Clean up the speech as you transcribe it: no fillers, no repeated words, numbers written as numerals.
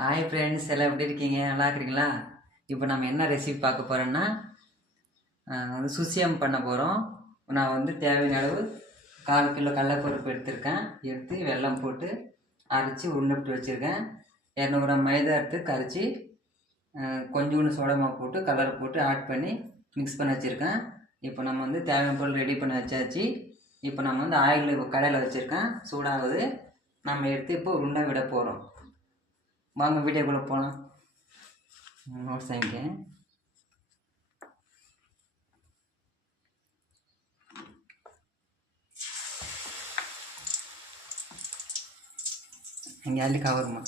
Hi friends, எல்லாம் எப்படி இருக்கீங்க? நல்லா இருக்கிறீங்களா? இப்போ நம்ம என்ன ரெசிபி பார்க்க போகிறோன்னா வந்து சுசியம் பண்ண போகிறோம். நான் வந்து தேவையான அளவு 1/4 கிலோ கடலைப்பருப்பு எடுத்திருக்கேன். எடுத்து வெல்லம் போட்டு அரைச்சி உருண்டை வச்சுருக்கேன். 200 கிராம் மைதா எடுத்து கரைச்சி கொஞ்சோண்டு சோடா மாவு போட்டு கலர் போட்டு ஆட் பண்ணி மிக்ஸ் பண்ணி வச்சுருக்கேன். இப்போ நம்ம வந்து தேவையான பொருள் ரெடி பண்ணி வச்சாச்சு. இப்போ நம்ம வந்து ஆயில் கடையில் வச்சுருக்கேன், சூடாகுது. நம்ம எடுத்து இப்போ உருண்டை விட போகிறோம். வாங்க வீடியோக்குள்ளே போகலாம். நோட்ஸ் வாங்கிக்க. இங்கே அள்ளி கவருமா